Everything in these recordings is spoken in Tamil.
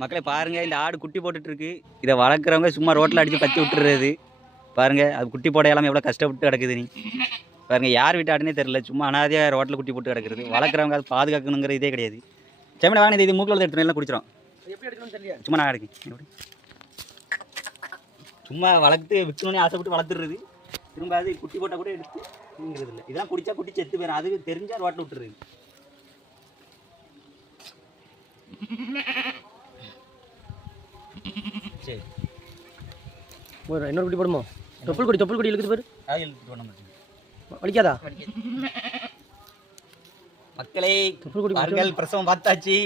மக்களே பாருங்க இந்த ஆடு குட்டி போட்டுட்டு இருக்கு இதை வளர்க்குறவங்க சும்மா ரோட்டில் அடித்து பற்றி விட்டுறது. பாருங்க அது குட்டி போட இல்லாமல் எவ்வளோ கஷ்டப்பட்டு கிடக்குது நீ. பாருங்க யார் வீட்டு ஆடுனே தெரியல. சும்மா அனாதையாக ரோட்டில் குட்டி போட்டு கிடக்குறது. வளர்க்குறவங்க அது பாதுகாக்கணுங்கிற இதே கிடையாது. செம்மனை வாங்க இது மூக்கில் எடுத்து எல்லாம் குடிச்சிடும் எப்படி எடுக்கணும்னு தெரியல சும்மா நான் எடுக்கேன். சும்மா வளர்த்து விற்கணும்னு ஆசைப்பட்டு வளர்த்துறது. திரும்ப அது குட்டி போட்டால் கூட எடுத்து திங்கிறது இல்லை. இதெல்லாம் குடிச்சா குட்டி செத்து போயிடும் அது தெரிஞ்சா ரோட்டில் விட்டுறது. சரி. ஒரு இன்னொரு குட்டி போடுமோ? தொப்புள் கொடி தொப்புள் கொடி இழுக்குது பாரு வலிக்காதா? மக்களே தொப்புள் கொடி பாருங்கள் பிரசவம் பார்த்தாச்சு.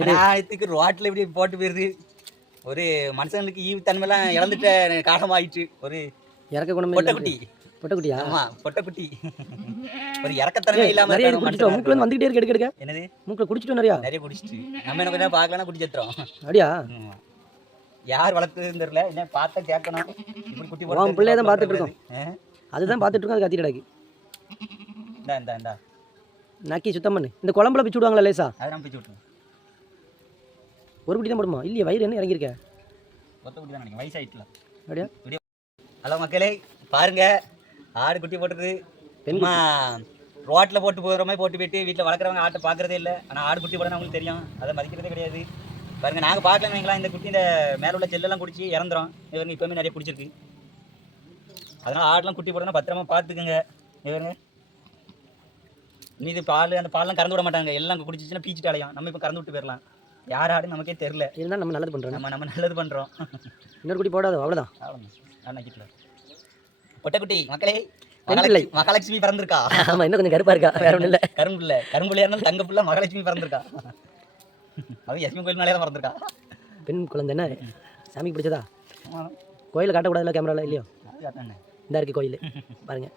நியாயத்துக்கு ரோட்டில் இப்படி போட்டு போயிருது ஒரு மனுஷனுக்கு ஈவு தன்மைலாம் இழந்துட்ட காலமாயிடுச்சு ஒரு இறக்க குணமே பொட்டைக்குட்டி பொட்டைக்குட்டியா ஆமா பொட்டைக்குட்டி ஒரு இறக்கத்தன்மை இல்லாம நிறைய குடிச்சிட்டோம். மூக்குல வந்துகிட்டே இருக்கு எடுக்க என்னது? மூக்குல குடிச்சிட்டோம் நிறையா. நிறைய குடிச்சிட்டு. நம்ம என்ன கொஞ்சம் பார்க்கலாம் குடி செத்துறோம் அப்படியா. யார் வளர்த்ததுன்னு தெரியல. என்ன பார்த்தா கேட்கணும். இப்படி குட்டி உன் பிள்ளைய தான் பார்த்துட்டு இருக்கோம். அதுதான் பார்த்துட்டு இருக்கோம் அது கத்திட்டு கிடக்கு. இந்தா இந்தா இந்தா. நக்கி சுத்தம் பண்ணு. இந்த குழம்புல பிச்சு விடுவாங்களா லேசா? அதை நம்ம பிச்சு விட்டுருவோம் ஒரு குட்டி தான் போடுமா? இல்லையா வயிறு என்ன இறங்கியிருக்க? ஒத்த குட்டி தான் நினைக்கிறேன். வயசாயிட்டுல அப்படியா? ஹலோ மக்களே பாருங்க. ஆடு குட்டி போட்டுருது பெண் சும்மா ரோட்டில் போட்டு போகிற மாதிரி போட்டு போயிட்டு வீட்டில் வளர்க்குறவங்க ஆட்டை பார்க்குறதே இல்லை. ஆனால் ஆடு குட்டி போடணும் அவங்களுக்கு தெரியும். அதை மதிக்கிறதே கிடையாது. பாருங்க நாங்கள் பார்க்கலாம் வைங்களா இந்த குட்டி இந்த மேலே உள்ள செல்லெல்லாம் குடிச்சு இறந்துரும். இவங்க இப்போவுமே நிறைய குடிச்சிருக்கு. அதனால் ஆடெல்லாம் குட்டி போடணும் பத்திரமா பார்த்துக்குங்க. இவங்க மீதி பால் அந்த பால்லாம் கறந்து விட மாட்டாங்க. எல்லாம் குடிச்சிச்சுன்னா பீச்சிட்டு அலையும். நம்ம இப்போ கறந்து விட்டு போயிடலாம் யார் ஆடுன்னு நமக்கே தெரில இருந்தால் நம்ம நல்லது பண்ணுறோம் நம்ம நம்ம நல்லது பண்ணுறோம் இன்னொரு குட்டி போடாது அவ்வளோதான் அவ்வளோதான் பொட்டைக்குட்டி மக்களே. மகாலட்சுமி பிறந்திருக்கா? ஆமாம் இன்னும் கொஞ்சம் கருப்பாக இருக்கா? வேற ஒன்றும் இல்லை. கரும்பு இல்லை. கரும்புலையா இருந்தாலும் தங்க பிள்ளை மகாலட்சுமி பிறந்திருக்கா? அவன் யஷ்மி கோயில் மேலே தான் பிறந்திருக்கா பெண் குழந்தை என்ன சாமிக்கு பிடிச்சதா கோயிலில் காட்டக்கூடாதுல கேமராவில் இல்லையோ. இந்த இருக்கு கோயில். பாருங்க.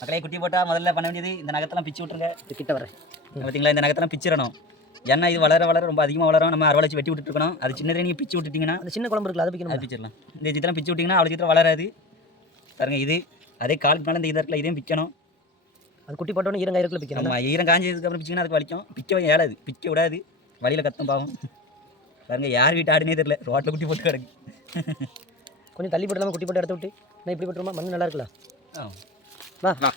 மக்களே குட்டி போட்டா முதல்ல பண்ண வேண்டியது இந்த நகத்தெல்லாம் பிச்சு விட்ருங்க இது கிட்ட வரேன் பார்த்தீங்களா இந்த நகத்தெல்லாம் பிச்சிடணும். ஏன்னா இது வளர வளர ரொம்ப அதிகமாக வளரும். நம்ம அரவழைச்சி வெட்டி விட்டுட்டு இருக்கணும் அது சின்னதே நீங்கள் பிச்சு விட்டுட்டீங்கன்னா அந்த சின்ன குழம்பு இருக்குல்ல அதை அது பிக்கணும்? பிச்சிடலாம். இந்த இதெல்லாம் பிச்சு விட்டிங்கன்னா அவ்வளோ சீக்கிரம் வளராது. பாருங்க இது. அதே காலுக்கு மேலே இந்த இதாக இருக்குல்ல இதையும் பிக்கணும். அது குட்டி போட்டோன்னு ஈரங்காய் இருக்குல்ல பிக்கணும் ஆமாம் ஈரம் காஞ்சதுக்கு அப்புறம் பிச்சிங்கன்னா அதுக்கு வலிக்கும். பிக்க ஏழாது பிக்க விடாது. வழியில் கத்தம் பாவம். பாருங்க யார் வீட்டு ஆடுனே தெரியல. ரோட்டில் குட்டி போட்டு கிடக்கு. கொஞ்சம் தள்ளி போட்டு குட்டி போட்டு இடத்த விட்டு. நான் இப்படி போட்டுருமா? மண் நல்லா இருக்குல்ல? ஆ. வா வா.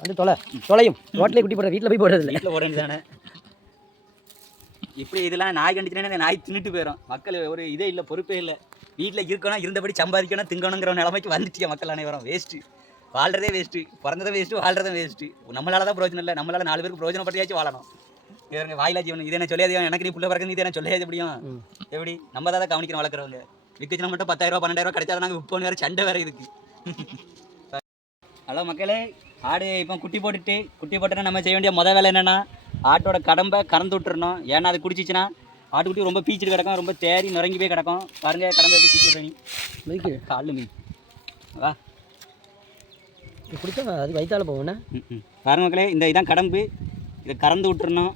வந்து தொலை. தொலையும். ரோட்லேயே குட்டி போடுற வீட்டில் போய் போடுறது இல்லை வீட்டில் போட வேண்டியதானே இப்படி இதெல்லாம் நாய் கண்டிச்சுன்னா நாய் தின்னுட்டு போயிடும் மக்கள் ஒரு இதே இல்லை பொறுப்பே இல்லை. வீட்டில் இருக்கணும் இருந்தபடி சம்பாதிக்கணும் திங்கணுங்கிற நிலைமைக்கு வந்துட்டீங்க மக்கள் அனைவரும். வேஸ்ட்டு வாழ்றதே வேஸ்ட்டு பிறந்ததே வேஸ்ட்டு வாழ்றதும் வேஸ்ட்டு நம்மளால தான் பிரயோஜனம் இல்லை. நம்மளால நாலு பேருக்கு பிரயோஜனப்பட்டியாச்சும் வாழணும். இவங்க வாயிலா ஜீவன் இதே என்ன சொல்லியாதே எனக்கு நீ புள்ள பிறகு நீ என்ன சொல்லியாது எப்படியும் ம். எப்படி? நம்ம தான் கவனிக்கணும் வளர்க்குறவங்க. விற்கச்சுனா மட்டும் பத்தாயிரம் பன்னெண்டாயிரம் கிடைச்சா நாங்கள் விற்போம் வேறு சண்டை வேறு இருக்கு. ஹலோ மக்களே ஆடு இப்போ குட்டி போட்டுட்டு குட்டி போட்டுனா நம்ம செய்ய வேண்டிய முத வேலை என்னென்னா ஆட்டோட கடம்பை கறந்து விட்டுறணும். ஏன்னா அது குடிச்சிச்சுன்னா ஆட்டுக்குட்டி ரொம்ப பீச்சிட்டு கிடக்கும் ரொம்ப தேறி நுறங்கி போய் கிடக்கும். பாருங்க கடம்பை எப்படி பீச்சு விட்ற நீ? மிதிக்கு. காலு மீன் வா. இது குடிச்சா அது வயிற்றால் போவோண்ணே ம், பாருங்க மக்களே இந்த இதான் கடம்பு. இதை கறந்து விட்டுறணும்.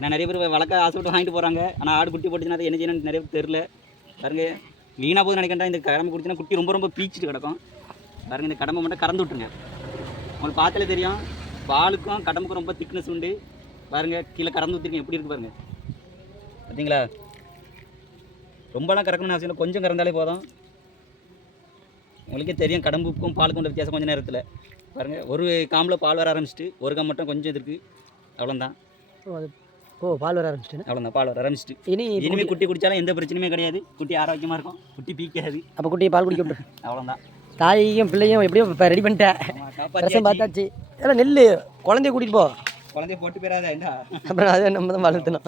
நான் நிறைய பேர் வளர்க்க ஆசைப்பட்டு வாங்கிட்டு போகிறாங்க ஆனால் ஆடு குட்டி போட்டுச்சுன்னா அது என்ன செய்யணும்னு நிறைய பேர் தெரில பாருங்க வீணாக போது நினைக்கிறேன் இந்த கடம்பு குடிச்சுன்னா குட்டி ரொம்ப ரொம்ப பீச்சிட்டு கிடக்கும். பாருங்க இந்த கடம்பை மட்டும் கறந்து விட்டுருங்க. உங்களுக்கு பார்த்தாலே தெரியும் பாலுக்கும் கடம்புக்கும் ரொம்ப திக்னஸ் உண்டு. பாருங்க கீழே கறந்து ஊற்றிருக்கேன் எப்படி இருக்குது பாருங்கள் பார்த்தீங்களா? ரொம்பலாம் கறக்கணும்னு அவசியம் கொஞ்சம் கறந்தாலே போதும். உங்களுக்கே தெரியும் கடம்புக்கும் பாலுக்கும் உள்ள வித்தியாசம் கொஞ்சம் நேரத்தில். பாருங்க ஒரு காம்பில் பால் வர ஆரம்பிச்சிட்டு ஒரு காம் மட்டும் கொஞ்சம் இது இருக்குது அவ்வளோதான் ஓ பால் வர ஆரம்பிச்சிட்டேன் அவ்வளோதான் பால் வர ஆரம்பிச்சிட்டு. இனி இனிமேல் குட்டி குடித்தாலும் எந்த பிரச்சனையுமே கிடையாது. குட்டி ஆரோக்கியமாக இருக்கும் குட்டி பீக்காது. அப்போ குட்டியை பால் குடிக்க விட்டு அவ்வளோதான் தாயையும் பிள்ளையும் எப்படியோ இப்போ ரெடி பண்ணிட்டேன். பிரசம் பார்த்தாச்சு. ஏன்னா நெல் குழந்தைய கூட்டிகிட்டு போ. குழந்தைய போட்டு போயிடாதா என்ன அப்புறம் அதை நம்ம தான் வளர்த்தணும்.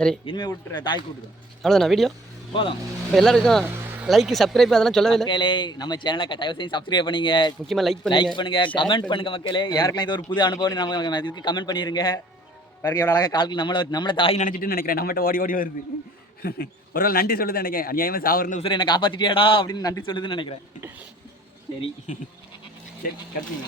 சரி. இனிமேல் விட்டுற தாய் கூட்டுடும் அவ்வளோதாண்ணா வீடியோ போதும். இப்போ எல்லாருக்கும் லைக் சப்ஸ்கிரைப் அதெல்லாம் சொல்லவே இல்லை. மக்களே நம்ம சேனலை தயவு செஞ்சு சப்ஸ்கிரைப் பண்ணுங்க. முக்கியமாக லைக் பண்ணுங்க. லைக் பண்ணுங்க கமெண்ட் பண்ணுங்க. மக்களே. யாருக்கெல்லாம் இது ஒரு புது அனுபவம் நம்ம இதுக்கு கமெண்ட் பண்ணிருங்க. பாருங்க எவ்வளோ அழகாக கால்கள் நம்மள நம்மள தாய் நினைச்சிட்டு நினைக்கிறேன். நம்மகிட்ட ஓடி ஓடி வருது. ஒரு நாள் நன்றி சொல்லுது நினைக்கிறேன். அநியாயமா சாவருந்து உசுரை என்ன காப்பாத்திட்டியாடா அப்படின்னு நன்றி சொல்லுதுன்னு நினைக்கிறேன். சரி. சரி கட்டுங்க